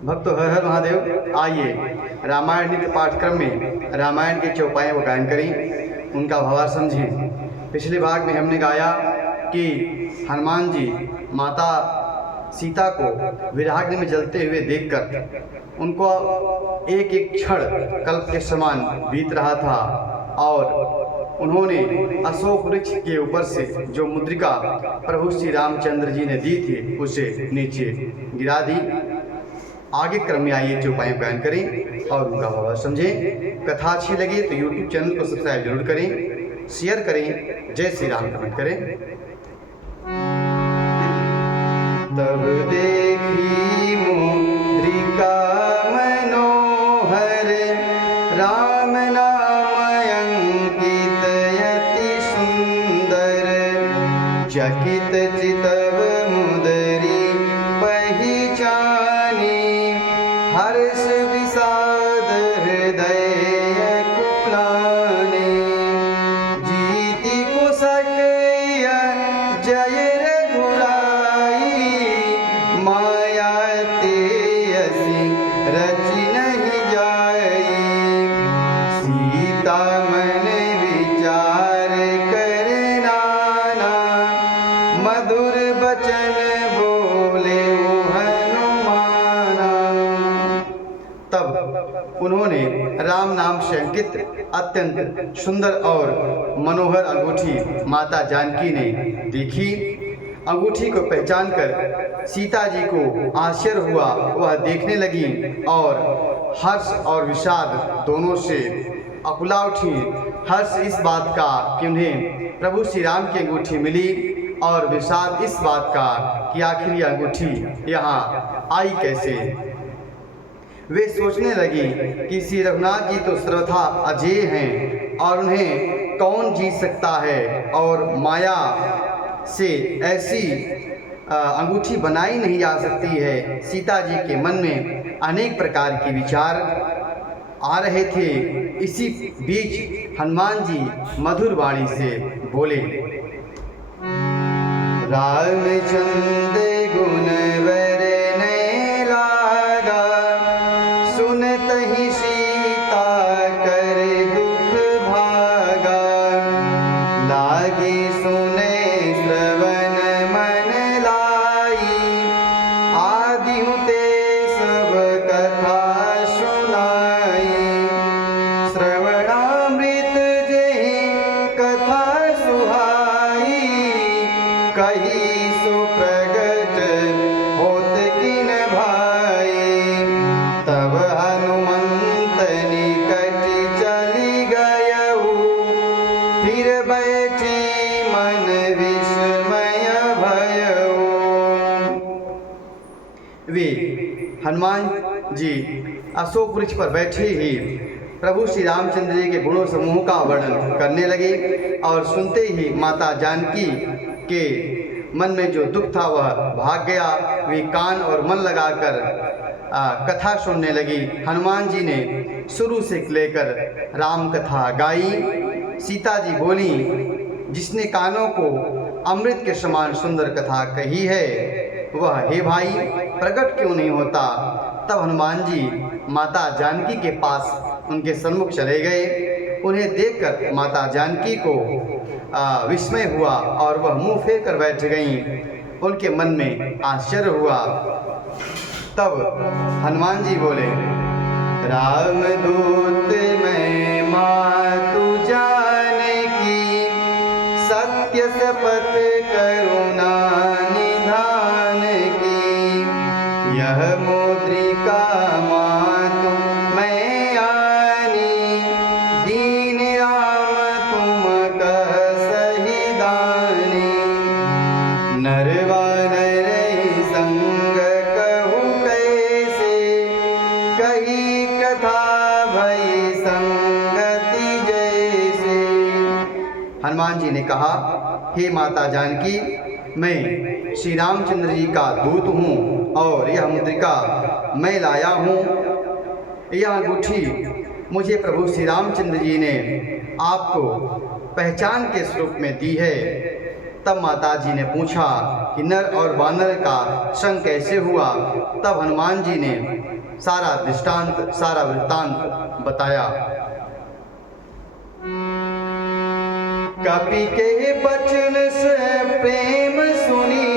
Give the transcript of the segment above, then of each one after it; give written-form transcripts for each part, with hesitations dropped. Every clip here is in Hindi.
भक्तों, हर हर महादेव। आइए रामायण नित्य पाठक्रम में रामायण के चौपाइयों का गायन करें, उनका भावार्थ समझें। पिछले भाग में हमने गाया कि हनुमान जी माता सीता को विराग्नि में जलते हुए देखकर उनको एक एक क्षण कल्प के समान बीत रहा था और उन्होंने अशोक वृक्ष के ऊपर से जो मुद्रिका प्रभु श्री रामचंद्र जी ने दी थी उसे नीचे गिरा दी। आगे क्रम में आइए चौपाइयों का गायन करें और उनका भाव समझें। कथा अच्छी लगे तो YouTube चैनल को सब्सक्राइब जरूर करें, शेयर करें, जय श्री राम कमेंट करें। तब देखी मुद्रिका मनोहर राम नाम अंकित यति सुंदर, चकित चितव मुदरी पहचानी, हर्ष विषाद हृदय कुलाने, जीति कुशक्य जय रघुराई, माया तेयसी रचि नहीं जाई, सीता मन विचार करे नाना, मधुर बचन बोले ओ हनुमाना। तब उन्होंने राम नाम से अंकित अत्यंत सुंदर और मनोहर अंगूठी माता जानकी ने देखी। अंगूठी को पहचानकर सीता जी को आश्चर्य हुआ, वह देखने लगी और हर्ष और विषाद दोनों से अकुला उठी। हर्ष इस बात का कि उन्हें प्रभु श्री राम की अंगूठी मिली और विषाद इस बात का कि आखिर यह अंगूठी यहाँ आई कैसे। वे सोचने लगी कि श्री रघुनाथ जी तो सर्वथा अजेय हैं और उन्हें कौन जीत सकता है और माया से ऐसी अंगूठी बनाई नहीं जा सकती है। सीता जी के मन में अनेक प्रकार के विचार आ रहे थे। इसी बीच हनुमान जी मधुर वाणी से बोले, रामचंद्र गुण वरने लागा, सुनत ही सीता कर दुख भागा, लागे सुने श्रवण मन लाई, आदिहु ते सब कथा सुनाई, श्रवणामृत जेहि कथा सुहाई, कही सो प्रगट होत किन भाई, तब हनुमंत निकट चली गयऊ, फिर बैठी मन विस्मय भयऊ। वे हनुमान जी अशोक वृक्ष पर बैठे ही प्रभु श्री रामचंद्र जी के गुणों समूह का वर्णन करने लगे और सुनते ही माता जानकी के मन में जो दुख था वह भाग गया। वे कान और मन लगाकर कथा सुनने लगी। हनुमान जी ने शुरू से लेकर राम कथा गाई। सीता जी बोली, जिसने कानों को अमृत के समान सुंदर कथा कही है वह हे भाई प्रकट क्यों नहीं होता। तब हनुमान जी माता जानकी के पास उनके सन्मुख चले गए। उन्हें देखकर माता जानकी को विस्मय हुआ और वह मुंह फेर कर बैठ गईं। उनके मन में आश्चर्य हुआ। तब हनुमान जी बोले, रामदूत मैं मातु जानकी, सत्य शपथ करुणा निधान की, यह मुद्रिका मातु मैं आनी, दीन राम तुम कह सही दानी, नरवा नर संग कहु कैसे, कही कथा भई संगति जैसे। हनुमान जी ने कहा, हे माता जानकी, मैं श्री रामचंद्र जी का दूत हूँ और यह मुद्रिका मैं लाया हूँ। यह अंगूठी मुझे प्रभु श्री रामचंद्र जी ने आपको पहचान के स्वरूप में दी है। तब माताजी ने पूछा कि नर और वानर का संग कैसे हुआ। तब हनुमान जी ने सारा दृष्टांत, सारा वृत्तांत बताया। कपि के बचन से प्रेम सुनी,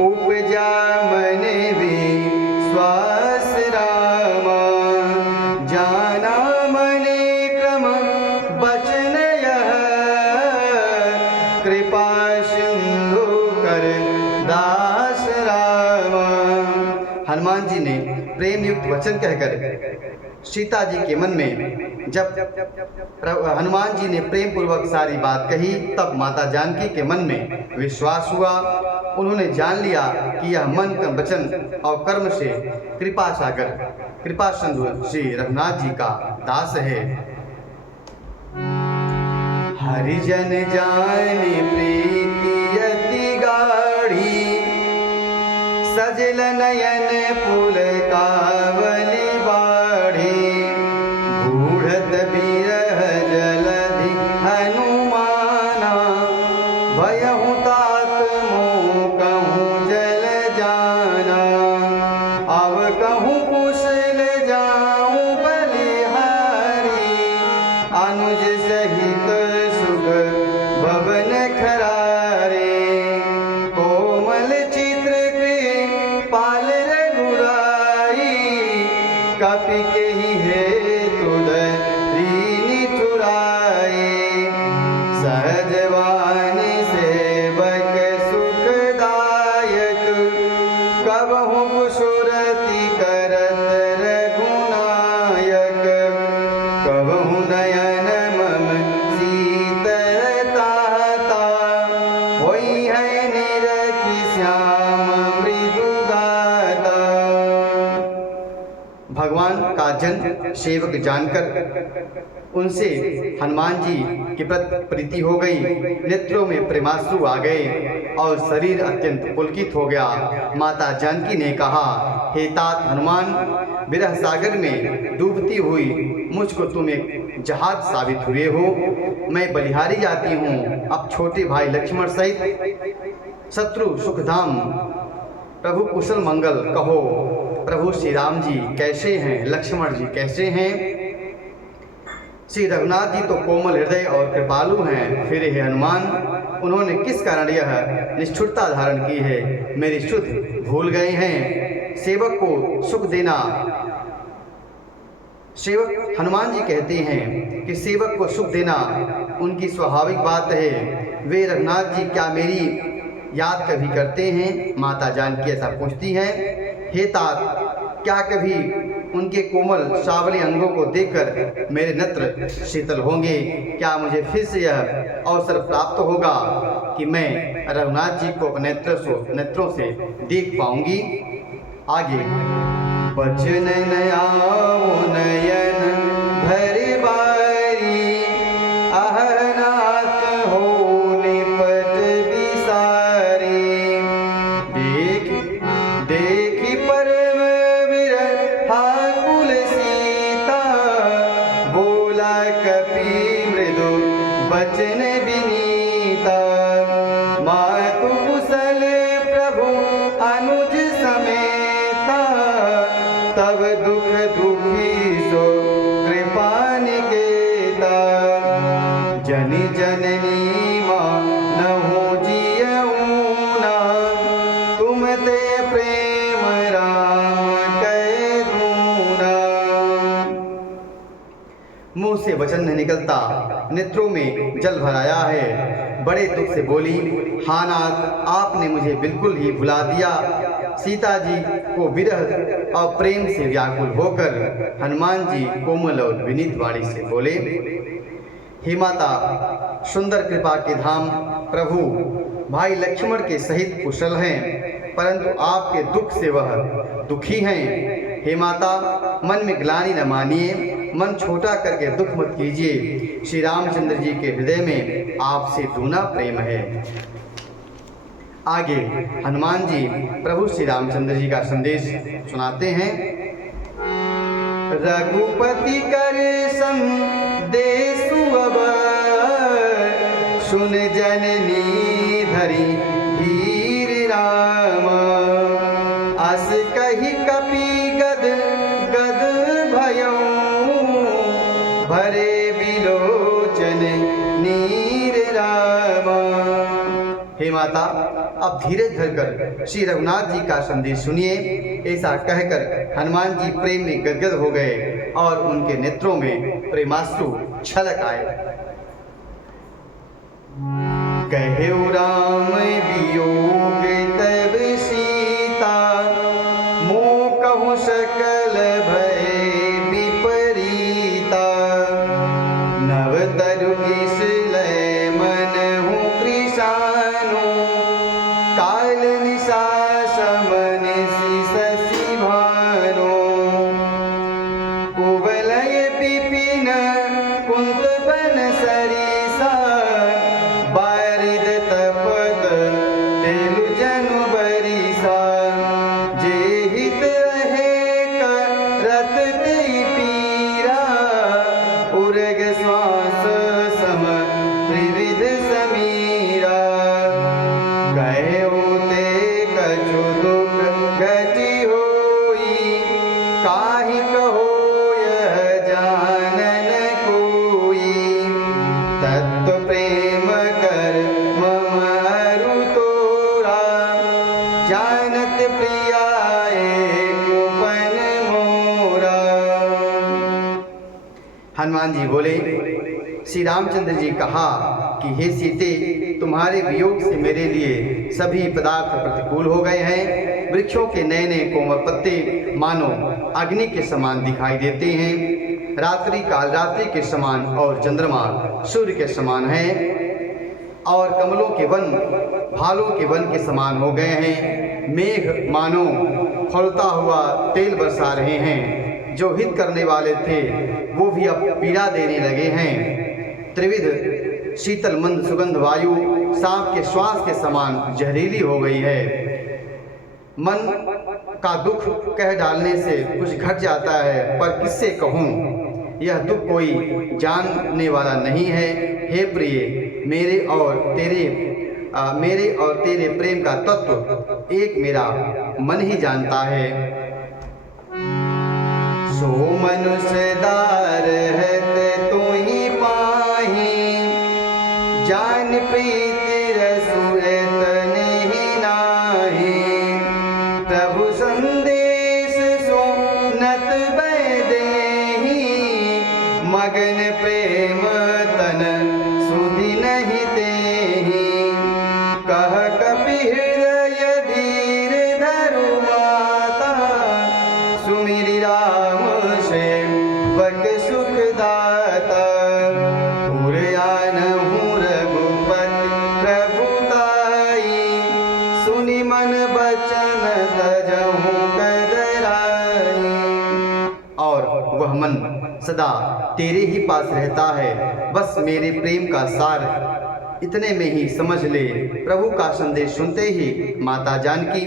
उपजा मन विश्वास रामा। जाना मने क्रम बचन यह, कृपा सिंधु कर दास रामा। हनुमान जी ने प्रेम युक्त वचन कहकर सीता जी के मन में, जब हनुमान जी ने प्रेम पूर्वक सारी बात कही, तब माता जानकी के मन में विश्वास हुआ। उन्होंने जान लिया कि यह मन का वचन और कर्म से कृपा सागर, कृपा सिंधु श्री रघुनाथ जी का दास है। हरिजन जाने प्रीति अति गाढ़ी, सजल नयन पुल कावली बाढ़ी। बूढ़त बिरह जलधि हनुमाना, भयहु तात मोह कहूँ जल जाना। अब कहूँ कुशल जाऊँ बलिहारी, अनुज सहित सुख भवन खरारे। कोमल चित्र कृपाल रघुराई, कपि के ही हेतु धरी चुराए। सहजवानी सेवक सुखदायक, कबहु कुशुरति करत रघुनायक। कबहु नयन मम शीतलता, होई है निरखि श्याम मृदु गाता। भगवान का जन सेवक जानकर उनसे हनुमान जी की प्रीति हो गई। नेत्रों में प्रेमाश्रु आ गए और शरीर अत्यंत पुलकित हो गया। माता जानकी ने कहा, हे तात हनुमान, विरह सागर में डूबती हुई मुझको तुम एक जहाज साबित हुए हो। मैं बलिहारी जाती हूँ। अब छोटे भाई लक्ष्मण सहित शत्रु सुखधाम प्रभु कुशल मंगल कहो। प्रभु श्री राम जी कैसे हैं, लक्ष्मण जी कैसे हैं? श्री रघुनाथ जी तो कोमल हृदय और कृपालु हैं, फिर हे हनुमान, उन्होंने किस कारण यह निष्ठुरता धारण की है? मेरी शुद्ध भूल गए हैं। सेवक को सुख देना, सेवक हनुमान जी कहते हैं कि सेवक को सुख देना उनकी स्वाभाविक बात है। वे रघुनाथ जी क्या मेरी याद कभी करते हैं? माता जानकी ऐसा पूछती हैं। हे तात, क्या कभी उनके कोमल सावले अंगों को देखकर मेरे नेत्र शीतल होंगे? क्या मुझे फिर से यह अवसर प्राप्त होगा कि मैं रघुनाथ जी को अपने नेत्रों से देख पाऊंगी? आगे बचन नयाओ नयन भरि बारी, अहनाथ हो निपट विसारी। देखी परम विरहाकुल सीता, बोला कपि मृदु बचन विनीता। मातु कुशल प्रभु अनुज समेता, तब दुख दुखी सो कृपा निकेता। जनि जननी मानहु जियऊना, तुम ते प्रेम राम कह दूना। मुंह से वचन नहीं निकलता, नेत्रों में जल भराया है। बड़े दुख से बोली, हाँ नाथ, आपने मुझे बिल्कुल ही भुला दिया। सीता जी को विरह और प्रेम से व्याकुल होकर हनुमान जी कोमल और विनीत वाणी से बोले, हे माता, सुंदर कृपा के धाम प्रभु भाई लक्ष्मण के सहित कुशल हैं, परंतु आपके दुख से वह दुखी हैं। हे माता, मन में ग्लानि न मानिए, मन छोटा करके दुख मत कीजिए। श्री रामचंद्र जी के हृदय में आपसे दूना प्रेम है। आगे हनुमान जी प्रभु श्री रामचंद्र जी का संदेश सुनाते हैं। रघुपति कर संदेशु अब, सुन जननी धरी धीर राम, अस कही कपि गद गद भयऊ, भरे बिलोचन नीर रामा। हे माता, अब धीरज धरकर श्री रघुनाथ जी का संदेश सुनिए। ऐसा कहकर हनुमान जी प्रेम में गदगद हो गए और उनके नेत्रों में प्रेमाश्रु छलक आए। कहु राम वियोग तब सीता, मोह कहु सकल भय विपरीता, नव तरु किसलय मनहु कृशानु, काल निशा समन शशि भानु, कुवलय विपिन कुंत बन सरिसा, बारिद तपत तेलु जनु बरिसा, जे हित रहे करत तेई पीरा, उरग श्वास सम त्रिविध समीरा, कहु ते कछु दुख घटी होई, काहि कहो यह जानन कोई, तत्व प्रेम कर मम अरु तोरा, जानत प्रियाए गोपन मोरा। हनुमान जी बोले, श्री रामचंद्र जी कहा कि हे सीते, तुम्हारे वियोग से मेरे लिए सभी पदार्थ प्रतिकूल हो गए हैं। वृक्षों के नए नए कोमल पत्ते मानो अग्नि के समान दिखाई देते हैं, रात्रि काल रात्रि के समान और चंद्रमा सूर्य के समान है, और कमलों के वन भालों के वन के समान हो गए हैं। मेघ मानो खौलता हुआ तेल बरसा रहे हैं, जो हित करने वाले थे वो भी अब पीड़ा देने लगे हैं। त्रिविध शीतल मंद सुगंध वायु सांप के श्वास के समान जहरीली हो गई है। मन का दुख कह डालने से कुछ घट जाता है, पर किससे कहूँ, यह दुख कोई जानने वाला नहीं है। हे प्रिय, मेरे और तेरे प्रेम का तत्व एक मेरा मन ही जानता है। सो मनुष्य दार है तू ही पाही, जान प्रीति रसुएत नहीं नाही, प्रभु संदेश सुनत बैदेही, मगन प्रेम तन सुधि नहीं देही, कह कपि हृदय धीर धरु माता, सुमिरि राम से बक सुख दाता, पुरयानहु रघुपति प्रभुताई, सुनि मन बचन तजहु कदराई। और वह मन सदा तेरे ही पास रहता है, बस मेरे प्रेम का सार इतने में ही समझ ले। प्रभु का संदेश सुनते ही माता जानकी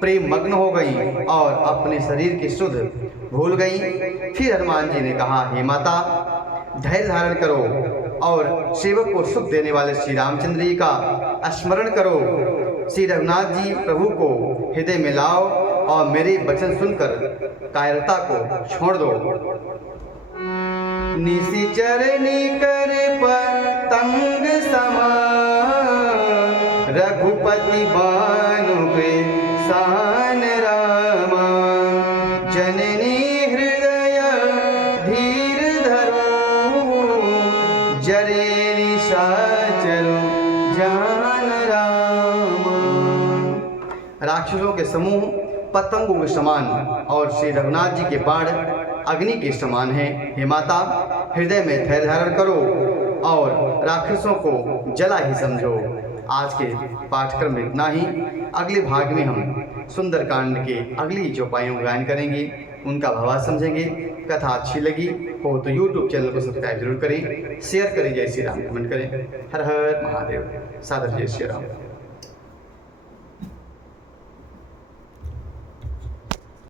प्रेम मग्न हो गई और अपने शरीर की सुध भूल गई। फिर हनुमान जी ने कहा, हे माता, धैर्य धारण करो और सेवक को सुख देने वाले श्री रामचंद्र जी का स्मरण करो। श्री रघुनाथ जी प्रभु को हृदय में लाओ और मेरे वचन सुनकर कायरता को छोड़ दो। निशिचरनी कर पतंग समान, रघुपति बानु सान रामा, जननी हृदय धीर धरो, जरे निशाचरो जान रामा। राक्षसों के समूह पतंगों के समान और श्री रघुनाथ जी के बाण अग्नि के समान है। हे माता, हृदय में धैर्य धारण करो और राक्षसों को जला ही समझो। आज के पाठ्यक्रम में इतना ही। अगले भाग में हम सुंदरकांड के अगली चौपाइयों का गायन करेंगे, उनका भावार्थ समझेंगे। कथा अच्छी लगी हो तो YouTube चैनल को सब्सक्राइब जरूर करें, शेयर करें, जय श्री राम कमेंट करें। हर हर महादेव। सादर जय श्री राम।